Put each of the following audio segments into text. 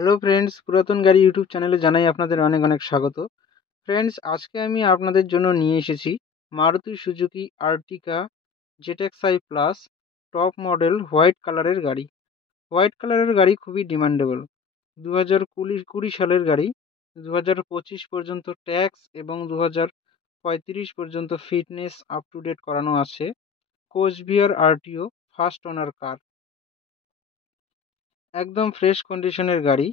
Hello friends, পুরাতন গাড়ি YouTube চ্যানেলে জানাই আপনাদের অনেক অনেক স্বাগত। ফ্রেন্ডস, আজকে আমি আপনাদের জন্য নিয়ে এসেছি Maruti Suzuki Ertiga ZXI plus top model white কালারের গাড়ি। হোয়াইট কালারের গাড়ি খুবই ডিমান্ডেবল। 2020 সালের গাড়ি, 2025 পর্যন্ত ট্যাক্স এবং 2035 পর্যন্ত ফিটনেস আপ টু ডেট করানো আছে। কোচবিহার আরটিও ফার্স্ট ওনার কার, একদম ফ্রেশ কন্ডিশনের গাড়ি,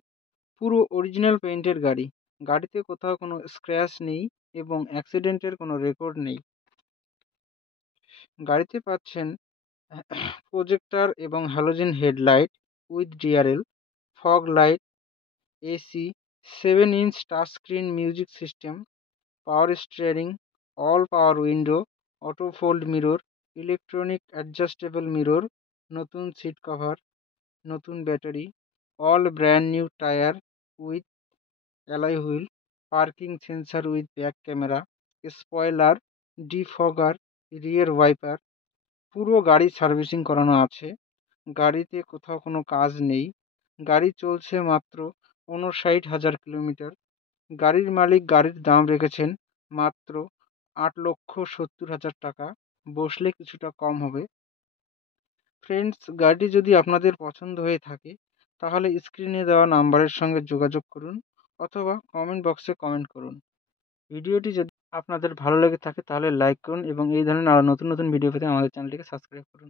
পুরো অরিজিনাল পেইন্টের গাড়ি। গাড়িতে কোথাও কোনো স্ক্র্যাচ নেই এবং অ্যাক্সিডেন্টের কোনো রেকর্ড নেই। গাড়িতে পাচ্ছেন প্রজেক্টর এবং halogen headlight with DRL, fog light, AC, 7 inch touch screen music system, power steering, all power window, auto fold mirror, electronic adjustable mirror, নতুন সিট কভার, নতুন battery, all brand new tyre with alloy wheel, parking sensor with back camera, spoiler, ডিফগার, rear wiper. পুরো গাড়ি servicing করানো আছে। গাড়িতে কোথাও কোনো কাজ নেই। গাড়ি চলছে মাত্র ৫৯,০০০ কিলোমিটার। গাড়ির মালিক গাড়ির দাম রেখেছেন মাত্র ৮,৭০,০০০ টাকা। বসলে কিছুটা কম হবে। ফ্রেন্ডস, গাড়িটি যদি আপনাদের পছন্দ হয়ে থাকে তাহলে স্ক্রিনে দেওয়া নাম্বারের সঙ্গে যোগাযোগ করুন অথবা কমেন্ট বক্সে কমেন্ট করুন। ভিডিওটি যদি আপনাদের ভালো লেগে থাকে তাহলে লাইক করুন এবং এই ধরনের আরও নতুন নতুন ভিডিও পেতে আমাদের চ্যানেলটিকে সাবস্ক্রাইব করুন।